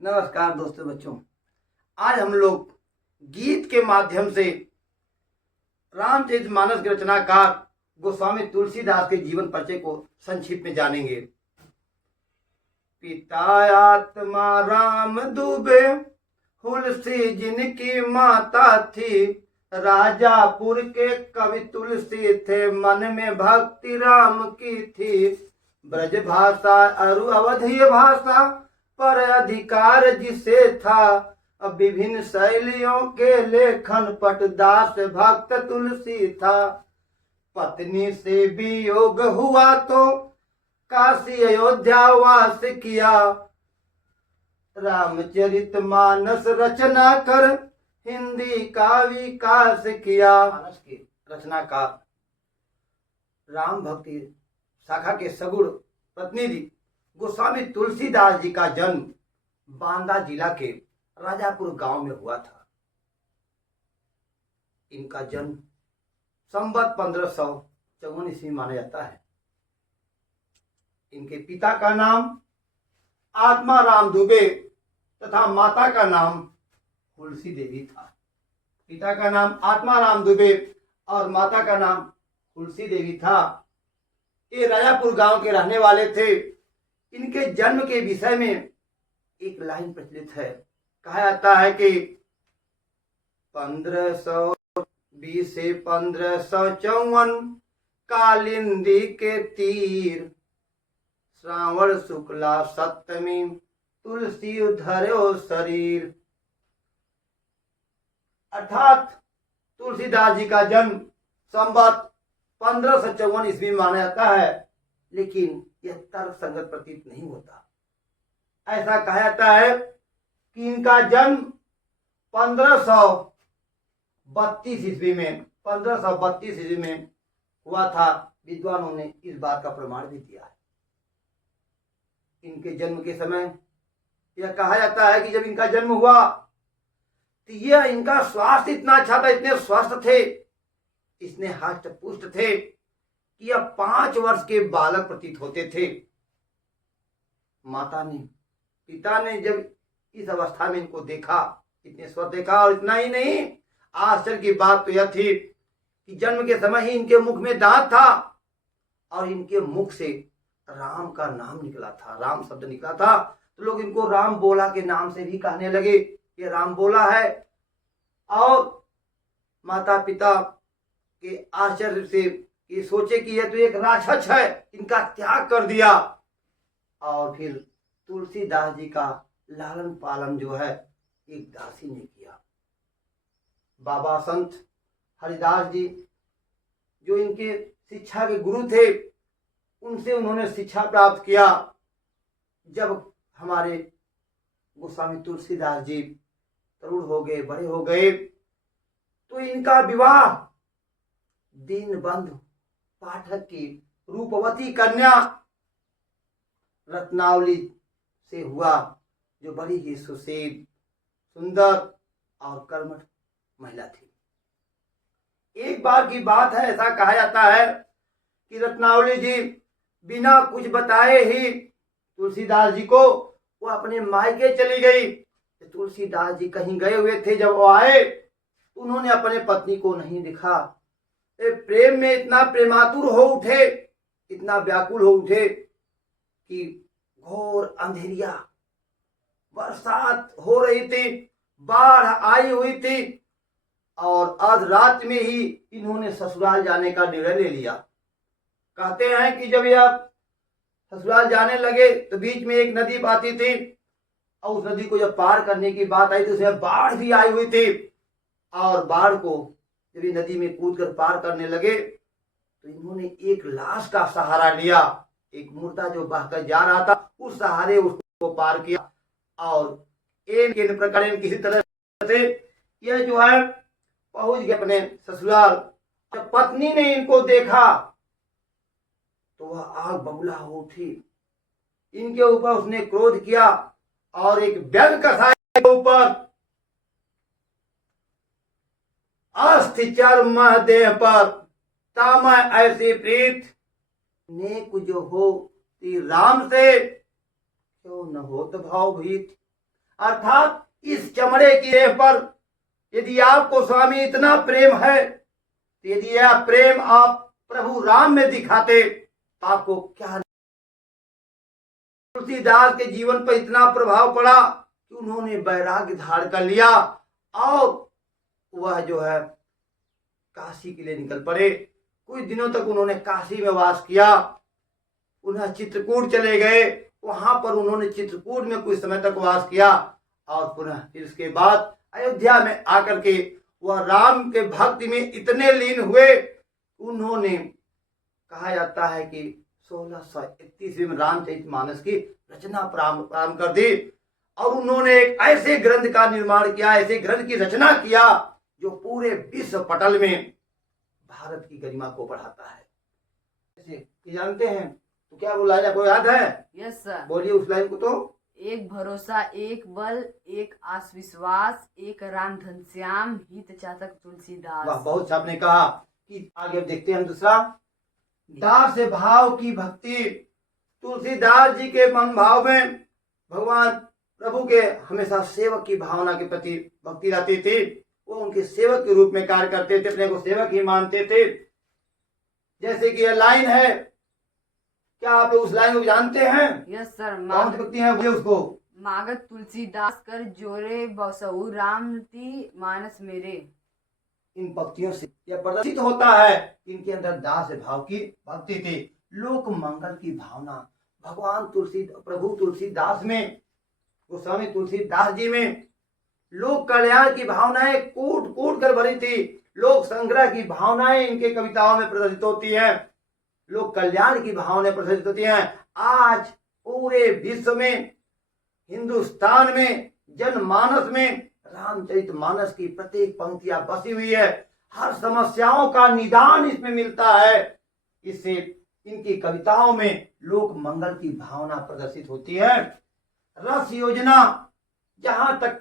नमस्कार दोस्तों बच्चों। आज हम लोग गीत के माध्यम से रामचरितमानस के रचनाकार गोस्वामी तुलसीदास के जीवन परिचय को संक्षिप्त में जानेंगे। पिता आत्मा राम दुबे, तुलसी जिनकी माता थी, राजापुर के कवि तुलसी थे, मन में भक्ति राम की थी। ब्रज भाषा अरु अवधीय भाषा पर अधिकार जिसे था, अब विभिन्न शैलियों के लेखन पटदास भक्त तुलसी था। पत्नी से वियोग हुआ तो काशी अयोध्या वास किया, रामचरितमानस रचना कर हिंदी का विकास किया। मानस के रचनाकार राम भक्ति शाखा के सगुण प्रतिनिधि गोस्वामी तुलसीदास जी का जन्म बांदा जिला के राजापुर गांव में हुआ था। इनका जन्म संवत 1554 ईस्वी माना जाता है। इनके पिता का नाम आत्मा राम दुबे तथा माता का नाम तुलसी देवी था। पिता का नाम आत्मा राम दुबे और माता का नाम तुलसी देवी था। ये राजापुर गांव के रहने वाले थे। इनके जन्म के विषय में एक लाइन प्रचलित है। कहा जाता है कि 1520 से 1554 कालिंदी के तीर, श्रावण शुक्ला सप्तमी तुलसी धरो शरीर। अर्थात तुलसीदास जी का जन्म संवत 1554 ईस्वी में माना जाता है, लेकिन यह तर्क संगत प्रतीत नहीं होता। ऐसा कहा जाता है कि इनका जन्म 1532 ईस्वी में हुआ था। विद्वानों ने इस बात का प्रमाण भी दिया है। इनके जन्म के समय यह कहा जाता है कि जब इनका जन्म हुआ तो यह इनका स्वास्थ्य इतना अच्छा था, इतने स्वस्थ थे, इतने हष्ट पुष्ट थे कि यह 5 वर्ष के बालक प्रतीत होते थे। पिता ने जब इस अवस्था में इनको देखा, इतने स्वस्थ देखा, और इतना ही नहीं, आश्चर्य की बात तो यह थी कि जन्म के समय ही इनके मुख में दांत था और इनके मुख से राम का नाम निकला था, राम शब्द निकला था। तो लोग इनको राम बोला के नाम से भी कहने लगे, ये राम बोला है। और माता पिता के आश्चर्य से ये सोचे कि यह तो एक राक्षस है, इनका त्याग कर दिया। और फिर तुलसीदास जी का लालन पालन जो है एक दासी ने किया। बाबा संत हरिदास जी जो इनके शिक्षा के गुरु थे, उनसे उन्होंने शिक्षा प्राप्त किया। जब हमारे गोस्वामी तुलसीदास जी तरुण हो गए, बड़े हो गए, तो इनका विवाह दीनबंधु पाठक की रूपवती कन्या रत्नावली से हुआ, जो बड़ी ही सुशील, सुंदर और कर्मठ महिला थी। एक बार की बात है, ऐसा कहा जाता है कि रत्नावली जी बिना कुछ बताए ही तुलसीदास जी को वो अपने मायके चली गई। तुलसीदास जी कहीं गए हुए थे, जब वो आए उन्होंने अपने पत्नी को नहीं देखा। प्रेम में इतना प्रेमातुर हो उठे, इतना व्याकुल हो उठे कि घोर अंधेरिया, बरसात हो रही थी, बाढ़ आई हुई थी, और आज रात में ही इन्होंने ससुराल जाने का निर्णय ले लिया। कहते हैं कि जब यह ससुराल जाने लगे तो बीच में एक नदी आती थी, और उस नदी को जब पार करने की बात आई तो उसमें बाढ़ भी आई हुई थी। और बाढ़ को जब ये नदी में कूद कर पार करने लगे तो इन्होंने एक लाश का सहारा लिया, एक मुर्दा जो बहकर जा रहा था, उस सहारे उसको पार किया। और इन प्रकार किसी तरह से यह जो है पहुंच गए अपने ससुराल। जब पत्नी ने इनको देखा तो वह आग बबूला हो उठी। इनके ऊपर उसने क्रोध किया और एक व्यंग कसाई के ऊपर अस्थि चर्म देह पर तामा ऐसी प्रीत, नेक जो हो ती राम से, क्यों न हो तो भाव भीत। अर्थात इस चमड़े की रेख पर यदि आपको स्वामी इतना प्रेम है, तो यदि यह प्रेम आप प्रभु राम में दिखाते, आपको क्या। तुलसीदास के जीवन पर इतना प्रभाव पड़ा कि उन्होंने वैराग्य धारण कर लिया और वह जो है काशी के लिए निकल पड़े। कुछ दिनों तक उन्होंने काशी में वास किया। उन्हें चित्रकूट चले गए, वहां पर उन्होंने चित्रकूट में कुछ समय तक वास किया और पुनः फिर इसके बाद अयोध्या में आकर के वह राम के भक्ति में इतने लीन हुए, उन्होंने कहा जाता है कि 1631 में रामचरितमानस की रचना प्रारंभ कर दी और उन्होंने एक ऐसे ग्रंथ का निर्माण किया, ऐसे ग्रंथ की रचना किया जो पूरे विश्व पटल में भारत की गरिमा को बढ़ाता है। जानते हैं तो क्या वो लाइन आपको याद है? Yes sir. बोलिए उस लाइन को। तो एक भरोसा, एक बल, एक आत्मविश्वास, एक राम घनश्याम, हित चातक तुलसीदास। वाह, बहुत आपने कहा कि आगे देखते हैं हम दूसरा, दास भाव की भक्ति। तुलसीदास जी के मन भाव में भगवान प्रभु के हमेशा सेवक की भावना के प्रति भक्ति रहती थी। वो उनके सेवक के रूप में कार्य करते थे, अपने को सेवक ही मानते थे। जैसे कि यह लाइन है, क्या आप उस लाइन को जानते हैं? Yes sir. कौन सी भक्ति है? बोलिए उसको। मागत तुलसीदास कर जोरे बसहु राम ती मानस मेरे। इन भक्तियों से यह प्रदर्शित होता है, इनके अंदर दास भाव की भक्ति थी, लोक मंगल की भावना। भगवान प्रभु तुलसीदास में, गोस्वामी तुलसीदास जी में लोक कल्याण की भावनाएं कूट कूट कर भरी थी। लोक संग्रह की भावनाएं इनके कविताओं में प्रदर्शित होती हैं, लोक कल्याण की भावनाएं प्रदर्शित होती हैं। आज पूरे विश्व में, हिंदुस्तान में, जनमानस में रामचरितमानस की प्रत्येक पंक्तियां बसी हुई है। हर समस्याओं का निदान इसमें मिलता है। इससे इनकी कविताओं में लोक मंगल की भावना प्रदर्शित होती है। रस योजना, जहां तक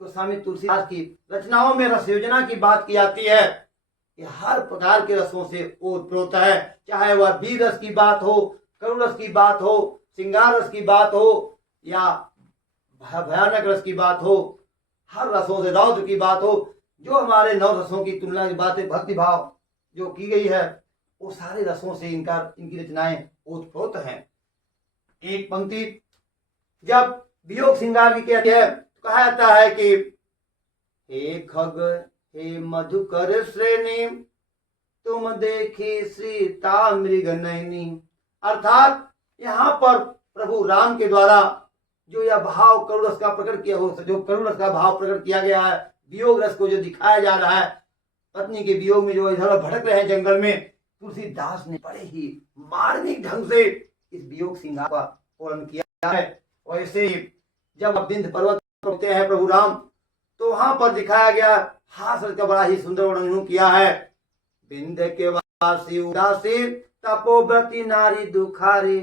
गोस्वामी तुलसीदास की रचनाओं में रस योजना की बात की जाती है, ये हर प्रकार के रसों से ओतप्रोत है। चाहे वह वीर रस की बात हो, करुण रस की बात हो, श्रृंगार रस की बात हो या भयानक रस की बात हो, हर रसों से, रौद्र की बात हो, जो हमारे 9 रसों की तुलना की बातें भक्ति भाव जो की गई है, वो सारे रसों से इनकी रचनाएं ओतप्रोत हैं। एक पंक्ति जब वियोग श्रृंगार की कहती है तो कहा जाता है कि हे खग हे मधुकर श्रेणी, तुम देखी सीता मृग नयनी। अर्थात यहाँ पर प्रभु राम के द्वारा जो यह भाव करुण रस का प्रकट किया हो, जो करुण रस का भाव प्रकट किया गया है, वियोग रस को जो दिखाया जा रहा है, पत्नी के वियोग में जो इधर भटक रहे हैं जंगल में, तुलसीदास ने बड़े ही मार्मिक ढंग से इस वियोग श्रृंगार का वर्णन किया है। वैसे ही जब विंध्य पर्वत पहुंचते हैं प्रभु राम, तो वहां पर दिखाया गया हास रस का बड़ा ही सुंदर वर्णन किया है। विंध्य के वासी उदासी, तपोव्रती नारी दुखारी,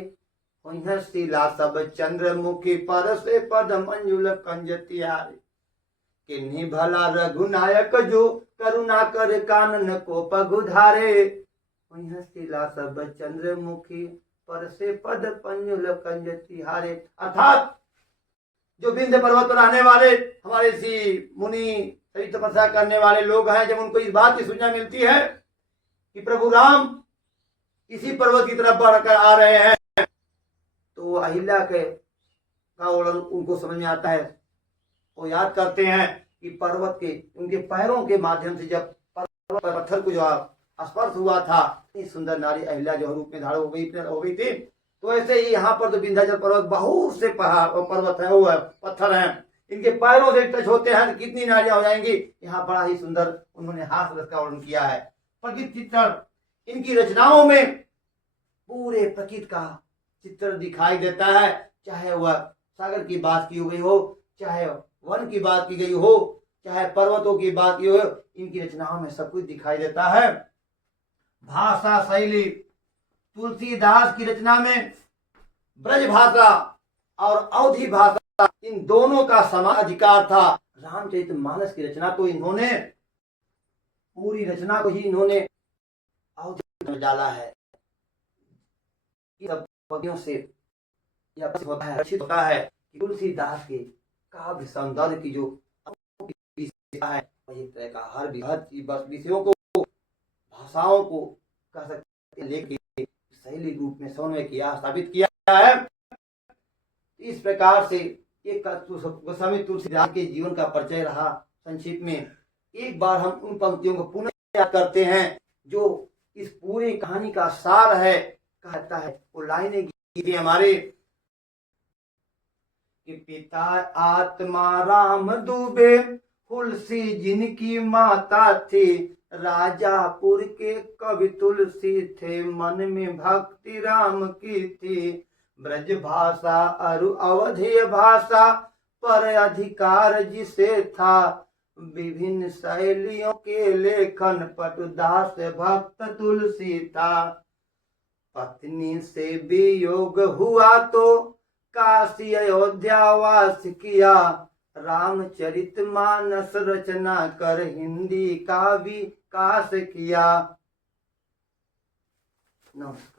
शिला सब चंद्रमुखी, पर से पद मंजुल कंज तिहारी। किन्हीं भला रघुनायक, जो करुणा कर कानन को पगुधारे। शिला सब चंद्रमुखी, पर से पद पंजुल कंज तिहारे। अर्थात जो विंध्य पर्वत पर रहने वाले हमारे ऋषि मुनि, सभी तपस्या करने वाले लोग हैं, जब उनको इस बात की सूचना मिलती है कि प्रभु राम इसी पर्वत की तरफ बढ़कर आ रहे हैं, तो अहिल्या के का वर्णन उनको समझ में आता है। वो याद करते हैं कि पर्वत के उनके पैरों के माध्यम से जब पर्वत पर पत्थर को जो स्पर्श हुआ था, इतनी सुंदर नारी अहिल्या जो रूप में धारण हो गई थी। तो ऐसे ही यहाँ पर तो विंध्याचल पर्वत बहुत से पर्वत है, वो है, पत्थर हैं, इनके पैरों से टच होते हैं तो कितनी नारियां हो जाएंगी। यहाँ बड़ा ही सुंदर उन्होंने हास रस का वर्णन किया है। प्रकृति चित्रण, इनकी रचनाओं में पूरे प्रकृति का चित्र दिखाई देता है, चाहे वह सागर की बात की गई हो, चाहे वन की बात की गई हो, चाहे पर्वतों की बात की हो, इनकी रचनाओं में सब कुछ दिखाई देता है। भाषा शैली, तुलसीदास की रचना में ब्रज भाषा और अवधी भाषा, इन दोनों का समान अधिकार था। रामचरितमानस की रचना को इन्होंने, पूरी रचना को ही इन्होंने अवधी में डाला है। सब से यह होता है कि तुलसीदास के काव्य सौंदर्य की जो विषय है, एक तरह का हर बस विषयों को, भाषाओं को कह सकते हैं लेके शैली रूप में समन्वय किया, स्थापित किया है। इस प्रकार से एक गोस्वामी तुलसीदास के जीवन का परिचय रहा। संक्षिप्त में एक बार हम उन पंक्तियों को पुनः याद करते हैं जो इस पूरी कहानी का सार है। कहता है वो लाइनें गीत हमारे कि पिता आत्मा राम दुबे, तुलसी जिनकी माता थी, राजापुर के कवि तुलसी थे, मन में भक्ति राम की थी, ब्रज भाषा अरु अवधेय भाषा पर अधिकार जिसे था, विभिन्न शैलियों के लेखन पटुदास भक्त तुलसी था, पत्नी से वियोग हुआ तो काशी अयोध्या वास किया, रामचरितमानस रचना कर हिंदी का विकास किया। नमस्कार।